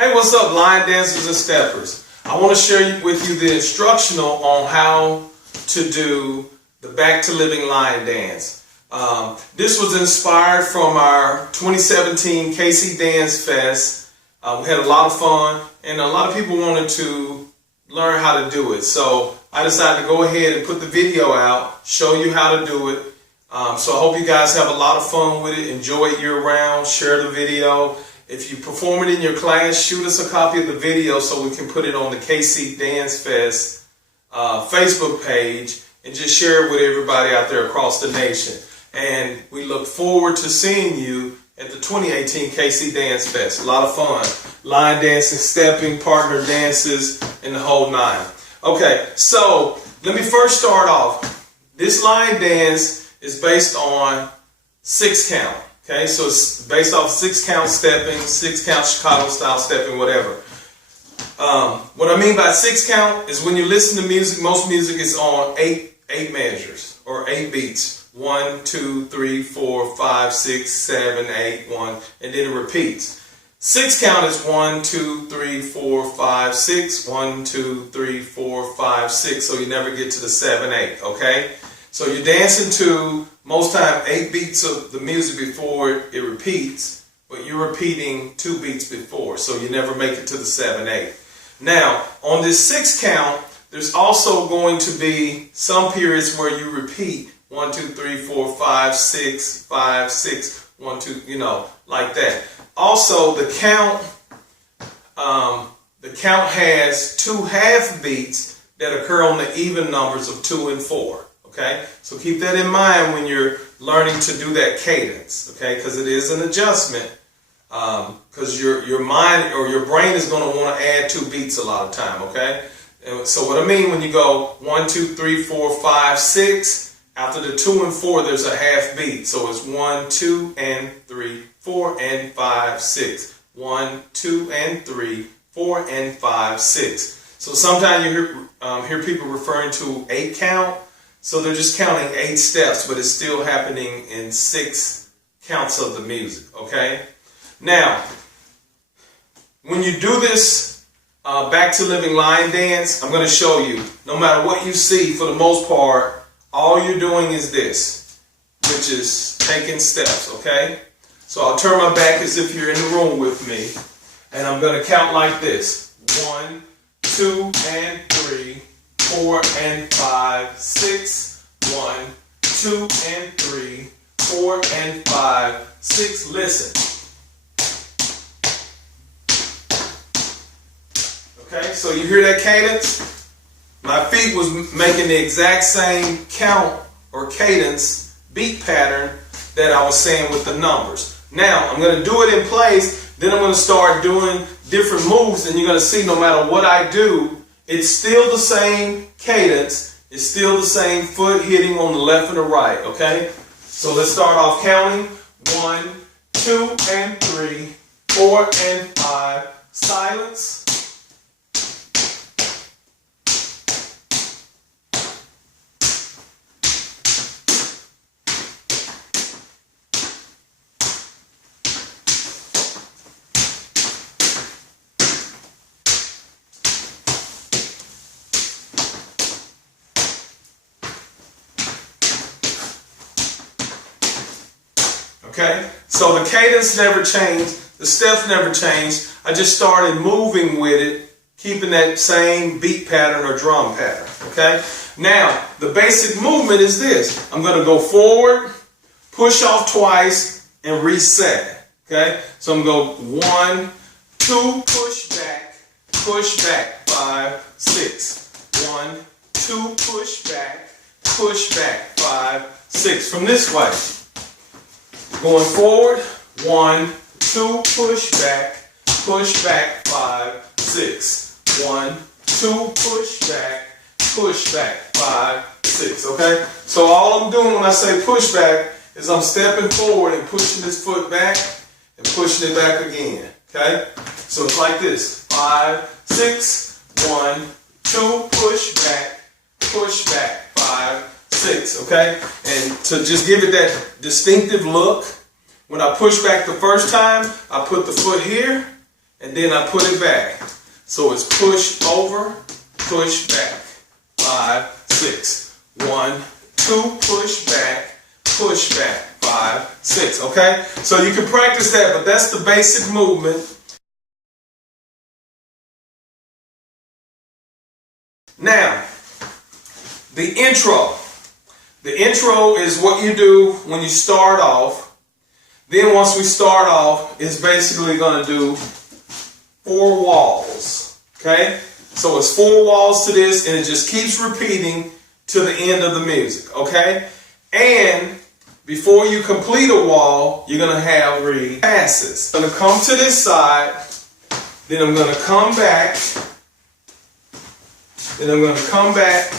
Hey, what's up, line dancers and steppers? I want to share with you the instructional on how to do the Back to Living line dance. This was inspired from our 2017 KC Dancefest. We had a lot of fun, and a lot of people wanted to learn how to do it. So I decided to go ahead and put the video out, show you how to do it. So I hope you guys have a lot of fun with it, enjoy it year-round, share the video. If you perform it in your class, shoot us a copy of the video so we can put it on the KC Dancefest Facebook page and just share it with everybody out there across the nation. And we look forward to seeing you at the 2018 KC Dancefest. A lot of fun. Line dancing, stepping, partner dances, and the whole nine. Okay, so let me first start off. This line dance is based on 6 count. Okay, so it's based off 6 count stepping, 6 count Chicago style stepping, whatever. What I mean by 6 count is when you listen to music, most music is on 8 measures or 8 beats. 1, 2, 3, 4, 5, 6, 7, 8, 1, and then it repeats. 6 count is 1, 2, 3, 4, 5, 6, 1, 2, 3, 4, 5, 6, so you never get to the 7, 8, okay? So you're dancing to, most time, 8 beats of the music before it repeats, but you're repeating 2 beats before, so you never make it to the 7, 8. Now, on this 6 count, there's also going to be some periods where you repeat 1, 2, 3, 4, 5, 6, 5, 6, 1, 2, you know, like that. Also, the count has 2 half beats that occur on the even numbers of 2 and 4. Okay, so keep that in mind when you're learning to do that cadence. Okay, because it is an adjustment. Because your mind or your brain is going to want to add 2 beats a lot of time. Okay, and so what I mean when you go 1, 2, 3, 4, 5, 6. After the 2 and 4, there's a half beat. So it's 1, 2, and 3, 4, and 5, 6. 1, 2, and 3, 4, and 5, 6. So sometimes you hear people referring to 8 count. So they're just counting 8 steps, but it's still happening in 6 counts of the music, okay? Now, when you do this Back to Living line dance, I'm going to show you, no matter what you see, for the most part, all you're doing is this, which is taking steps, okay? So I'll turn my back as if you're in the room with me, and I'm going to count like this. 1, 2, and 3. 4 and 5, 6, 1, 2 and 3, 4 and 5, 6. Listen. Okay, so you hear that cadence? My feet was making the exact same count or cadence, beat pattern that I was saying with the numbers. Now, I'm going to do it in place, then I'm going to start doing different moves, and you're going to see no matter what I do, it's still the same cadence. It's still the same foot hitting on the left and the right, okay? So let's start off counting. 1, 2, and 3, 4, and 5. Silence. Okay, so the cadence never changed, the steps never changed. I just started moving with it, keeping that same beat pattern or drum pattern. Okay, now the basic movement is this. I'm going to go forward, push off twice, and reset. Okay, so I'm going to go 1, 2, push back, 5, 6. 1, 2, push back, 5, 6. From this way. Going forward, 1, 2, push back, 5, 6. 1, 2, push back, 5, 6. Okay? So all I'm doing when I say push back is I'm stepping forward and pushing this foot back and pushing it back again. Okay? So it's like this. 5, 6, 1, 2, push back, 5, 6, okay? And to just give it that distinctive look, when I push back the first time, I put the foot here, and then I put it back. So it's push over, push back. 5, 6. 1, 2, push back, 5, 6. Okay? So you can practice that, but that's the basic movement. Now, the intro. The intro is what you do when you start off. Then once we start off, it's basically going to do 4 walls. Okay? So it's 4 walls to this, and it just keeps repeating to the end of the music. Okay? And before you complete a wall, you're going to have 3 passes. I'm going to come to this side, then I'm going to come back, then I'm going to come back,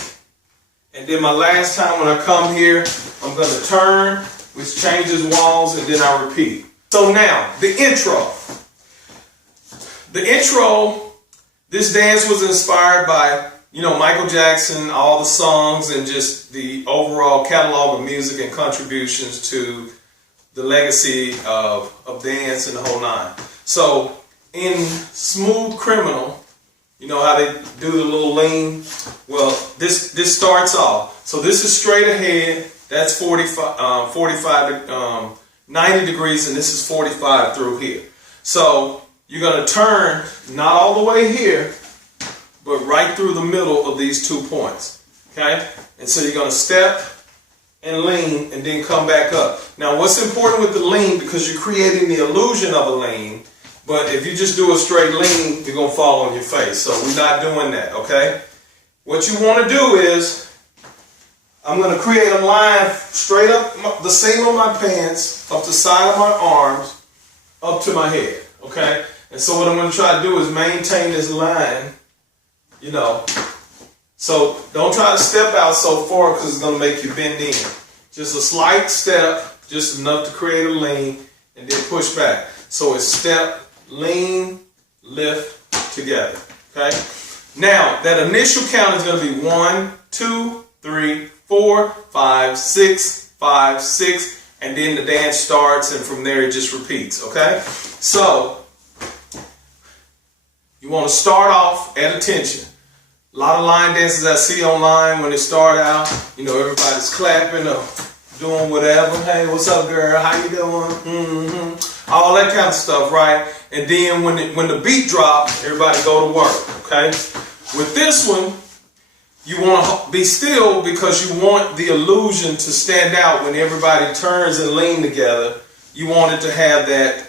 and then my last time when I come here, I'm going to turn, which changes walls, and then I repeat. So now, the intro. The intro, this dance was inspired by, Michael Jackson, all the songs, and just the overall catalog of music and contributions to the legacy of dance and the whole 9. So, in Smooth Criminal, you know how they do the little lean? Well, this starts off. So this is straight ahead. That's 90 degrees, and this is 45 through here. So you're going to turn, not all the way here, but right through the middle of these 2 points. Okay? And so you're going to step and lean and then come back up. Now what's important with the lean, because you're creating the illusion of a lean, but if you just do a straight lean, you're going to fall on your face. So we're not doing that, okay? What you want to do is, I'm going to create a line straight up the seam of my pants, up the side of my arms, up to my head, okay? And so what I'm going to try to do is maintain this line, So don't try to step out so far because it's going to make you bend in. Just a slight step, just enough to create a lean, and then push back. So it's step, lean, lift together. Okay? Now, that initial count is going to be 1, 2, 3, 4, 5, 6, 5, 6, and then the dance starts, and from there it just repeats. Okay? So, you want to start off at attention. A lot of line dances I see online when they start out, everybody's clapping or doing whatever. Hey, what's up, girl? How you doing? All that kind of stuff, right? And then when the beat drops, everybody go to work, okay? With this one, you want to be still because you want the illusion to stand out when everybody turns and lean together. You want it to have that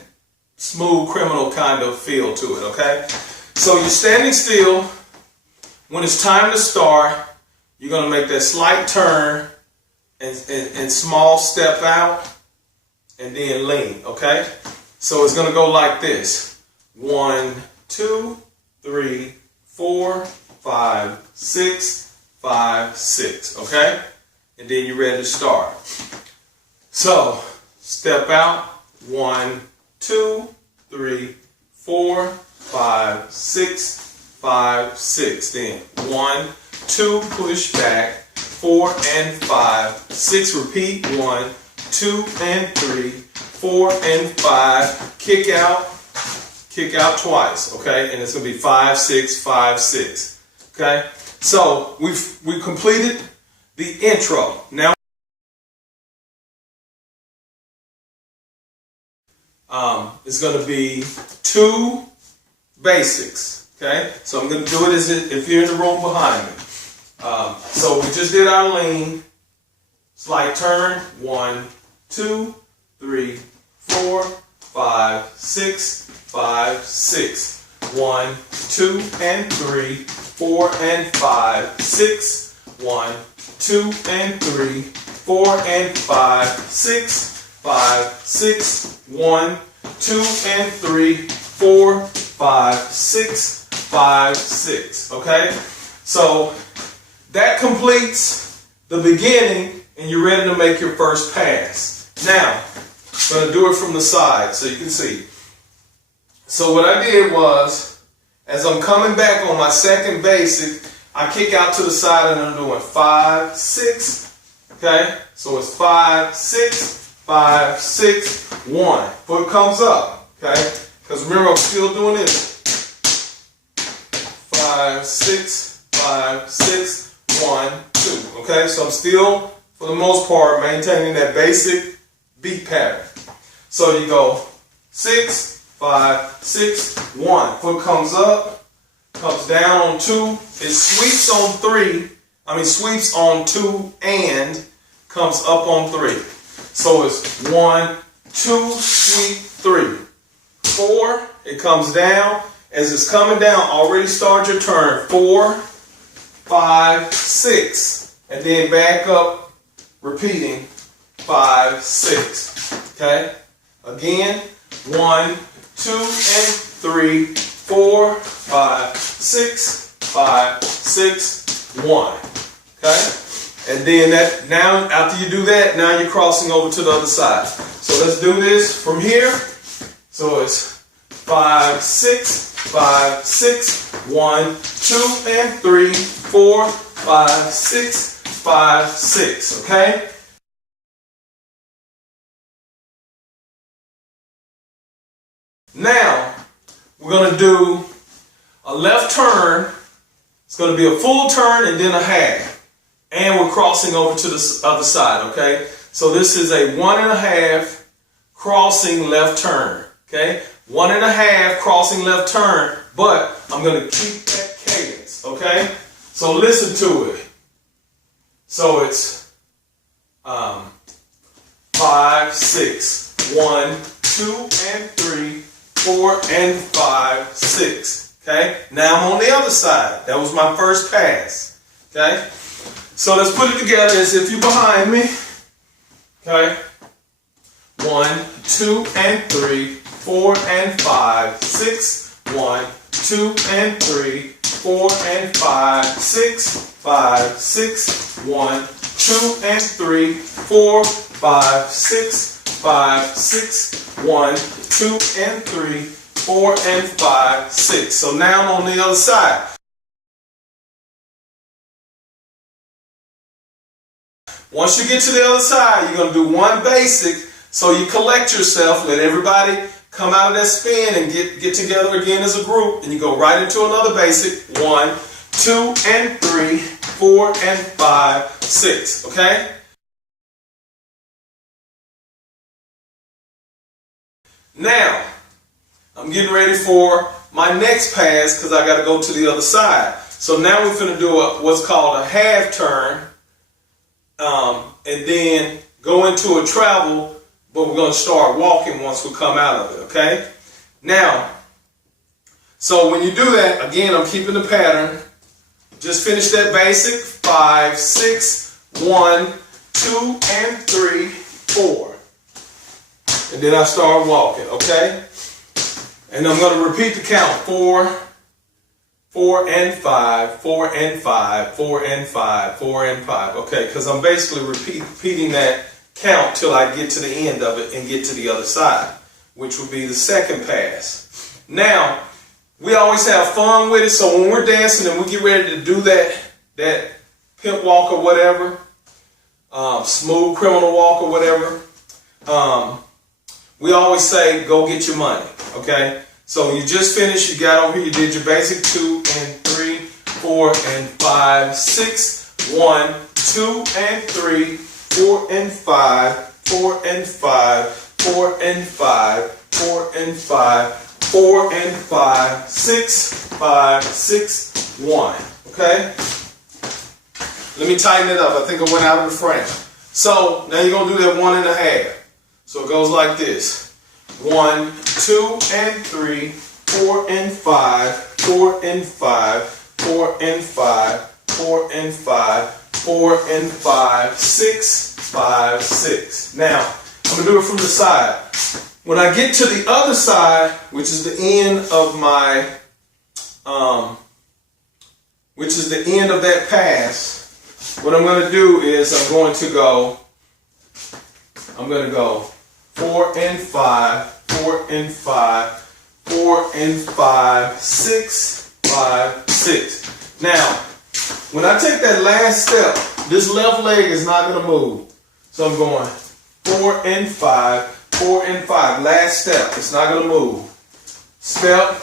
Smooth Criminal kind of feel to it, okay? So you're standing still. When it's time to start, you're going to make that slight turn and small step out and then lean, okay? So it's going to go like this. 1, 2, 3, 4, 5, 6, 5, 6, okay? And then you're ready to start. So, step out. 1, 2, 3, 4, 5, 6, 5, 6. Then 1, 2, push back. 4 and 5, 6. Repeat. 1, 2 and 3, 4 and 5. Kick out twice. Okay, and it's gonna be 5, 6, 5, 6. Okay, so we completed the intro. Now it's gonna be 2 basics. Okay, so I'm going to do it as if you're in the room behind me. So we just did our lean, slight turn, 1, 2, 3, 4, 5, 6, 5, 6. 1, 2 and 3, 4 and 5, 6. 1, 2 and 3, 4 and 5, 6, 5, 6. 1, 2 and 3, 4, 5, 6. 5, 6, okay? So that completes the beginning and you're ready to make your first pass. Now, I'm going to do it from the side so you can see. So what I did was, as I'm coming back on my second basic, I kick out to the side and I'm doing 5, 6, okay? So it's 5, 6, 5, 6, 1. Foot comes up, okay? Because remember, I'm still doing this. 5, 6, 5, 6, 1, 2. Okay, so I'm still, for the most part, maintaining that basic beat pattern. So you go 6, 5, 6, 1. Foot comes up, comes down on 2. It sweeps on 3. Sweeps on 2 and comes up on 3. So it's 1, 2, sweep, 3. 4, it comes down. As it's coming down, already start your turn. 4, 5, 6. And then back up, repeating 5, 6. Okay? Again, 1, 2, and 3, 4, 5, 6, 5, 6, 1. Okay? And then now after you do that, now you're crossing over to the other side. So let's do this from here. So it's 5, 6, 5, 6, 1, 2, and 3, 4, 5, 6, 5, 6. Okay? Now, we're going to do a left turn. It's going to be a full turn and then a half. And we're crossing over to the other side, okay? So this is a 1.5 crossing left turn, okay? 1.5 crossing left turn, but I'm going to keep that cadence, okay? So listen to it. So it's 5, 6, 1, 2, and 3, 4, and 5, 6, okay? Now I'm on the other side. That was my first pass, okay? So let's put it together as if you're behind me. Okay. 1, 2, and 3, 4, and 5, 6, 1, 2, and 3, 4, and 5, 6, 5, 6, 1, 2, and 3, 4, 5, 6, 5, 6, 1, 2, and 3, 4, and 5, 6. So now I'm on the other side. Once you get to the other side, you're going to do one basic, so you collect yourself, let everybody come out of that spin and get together again as a group, and you go right into another basic. 1, 2, and 3, 4, and 5, 6, okay? Now, I'm getting ready for my next pass because I got to go to the other side. So now we're going to do what's called a half turn. And then go into a travel, but we're going to start walking once we come out of it, okay? Now, so when you do that, again, I'm keeping the pattern. Just finish that basic. 5, 6, 1, 2, and 3, 4. And then I start walking, okay? And I'm going to repeat the count. 4, 4 and 5, 4 and 5, 4 and 5, 4 and 5. Okay, because I'm basically repeating that count till I get to the end of it and get to the other side, which would be the second pass. Now, we always have fun with it, so when we're dancing and we get ready to do that pimp walk or whatever, smooth criminal walk or whatever, we always say, go get your money, okay? So you just finished, you got over here, you did your basic 2 and 3, 4 and 5, 6, 1, 2 and 3, 4 and 5, 4 and 5, 4 and 5, 4 and 5, 4 and 5, 6, 5, 6, 1. Okay? Let me tighten it up. I think I went out of the frame. So now you're going to do that 1.5. So it goes like this. 1, 2, and 3, 4 and 5, 4 and 5, 4 and 5, 4 and 5, 4 and 5, 6, 5, 6. Now, I'm going to do it from the side. When I get to the other side, which is the end of my, which is the end of that pass, what I'm going to do is I'm going to go 4 and 5, 4 and 5, 4 and 5, 6, 5, 6. Now, when I take that last step, this left leg is not going to move. So I'm going 4 and 5, 4 and 5. Last step, it's not going to move. step,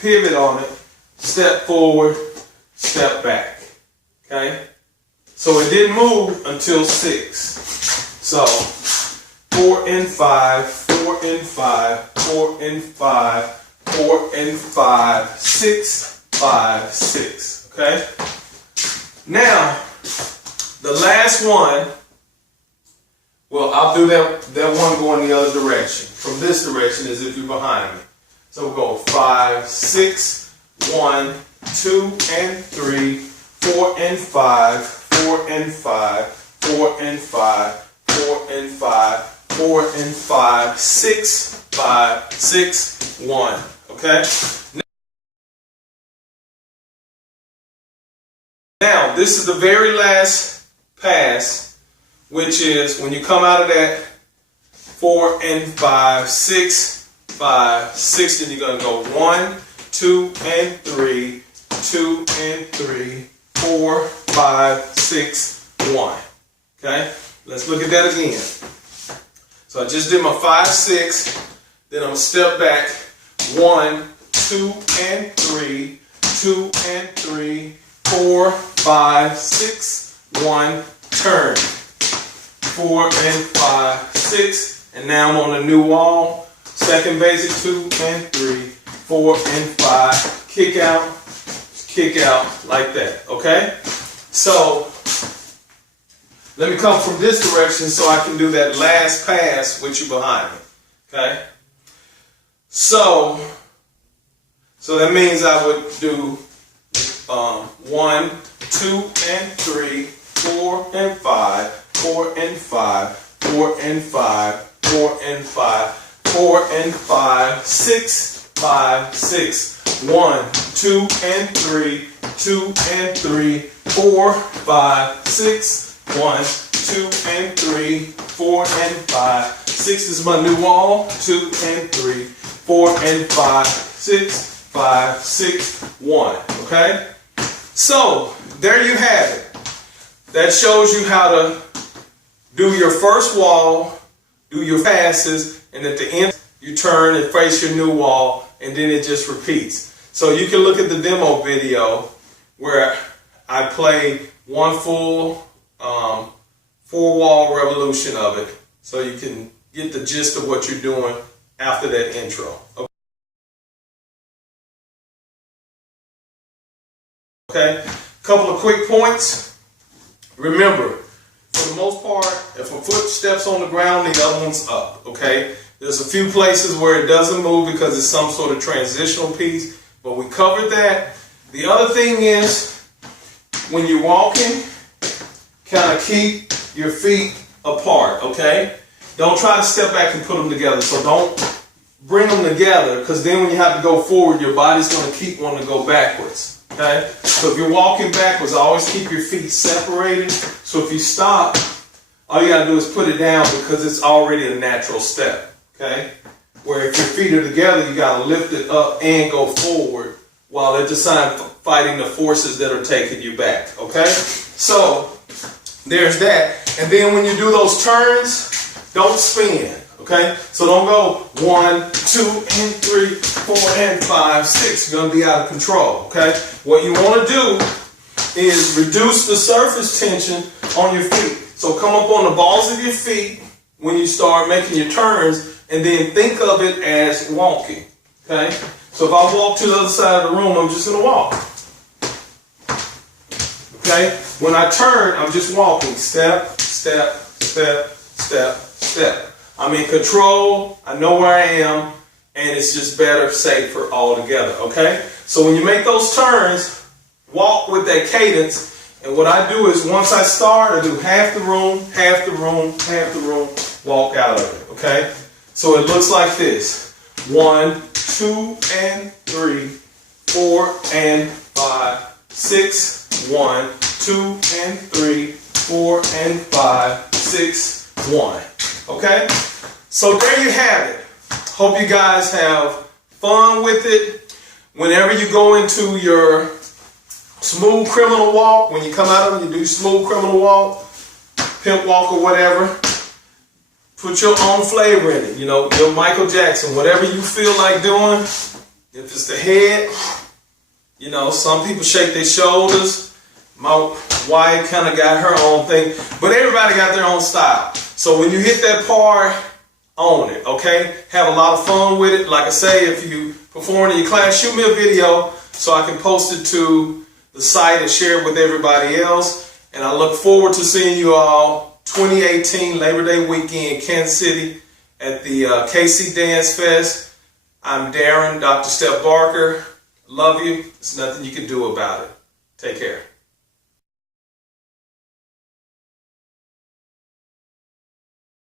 pivot on it, step forward, step back. Okay? So it didn't move until 6. So 4 and 5, 4 and 5, 4 and 5, 4 and 5, 6, 5, 6. Okay? Now, the last one, well, I'll do that one going the other direction. From this direction as if you're behind me. So we'll go 5, 6, 1, 2 and 3, 4 and 5, 4 and 5, 4 and 5, 4 and 5, 4 and 5, 6, 5, 6, 1. Okay? Now, this is the very last pass, which is when you come out of that 4 and 5, 6, 5, 6, then you're going to go 1, 2 and 3, 2 and 3, 4, 5, 6, 1. Okay? Let's look at that again. So I just did my 5, 6, then I'm going to step back 1, 2 and 3, 2 and 3, 4, 5, 6, 1, turn. 4 and 5, 6, and now I'm on a new wall. Second basic, 2 and 3, 4 and 5, kick out like that. Okay? So let me come from this direction so I can do that last pass with you behind me. Okay? So that means I would do 1, 2 and 3, 4 and 5, 4 and 5, 4 and 5, 4 and 5, 4 and 5, 6, 5, 6, 1, 2 and 3, 2 and 3, 4, 5, 6, 1, 2 and 3, 4 and 5, 6 is my new wall, 2 and 3, 4 and 5, 6, 5, 6, 1. Okay? So, there you have it. That shows you how to do your first wall, do your passes, and at the end you turn and face your new wall, and then it just repeats. So you can look at the demo video where I play one full 4-wall revolution of it, so you can get the gist of what you're doing after that intro. Okay, couple of quick points. Remember, for the most part, if a foot steps on the ground, the other one's up. Okay, there's a few places where it doesn't move because it's some sort of transitional piece, but we covered that. The other thing is, when you're walking, kind of keep your feet apart. Okay, don't try to step back and put them together. So don't bring them together, because then when you have to go forward, your body's going to keep wanting to go backwards. Okay? So if you're walking backwards, always keep your feet separated. So if you stop, all you got to do is put it down, because it's already a natural step. Okay? Where if your feet are together, you got to lift it up and go forward, while at the same time fighting the forces that are taking you back. Okay? So there's that. And then when you do those turns, don't spin. Okay? So don't go 1, 2 and 3, 4 and 5, 6. You're going to be out of control. Okay? What you want to do is reduce the surface tension on your feet. So come up on the balls of your feet when you start making your turns, and then think of it as walking. Okay? So if I walk to the other side of the room, I'm just going to walk. Okay? When I turn, I'm just walking. Step, step, step, step, step. I'm in control, I know where I am, and it's just better, safer all together, okay? So when you make those turns, walk with that cadence, and what I do is once I start, I do half the room, half the room, half the room, walk out of it, okay? So it looks like this: 1, 2 and 3, 4 and 5, 6, 1, 2 and 3, 4 and 5, 6, 1. Okay? So there you have it. Hope you guys have fun with it. Whenever you go into your smooth criminal walk, when you come out of it, you do smooth criminal walk, pimp walk or whatever, put your own flavor in it. You know, your Michael Jackson, whatever you feel like doing, If it's the head, you know, some people shake their shoulders. My wife kind of got her own thing, but everybody got their own style. So when you hit that part, own it, okay? Have a lot of fun with it. Like I say, if you perform in your class, shoot me a video so I can post it to the site and share it with everybody else. And I look forward to seeing you all 2018 Labor Day weekend, Kansas City at the KC Dancefest. I'm Daron, Dr. Barker. Love you. There's nothing you can do about it. Take care.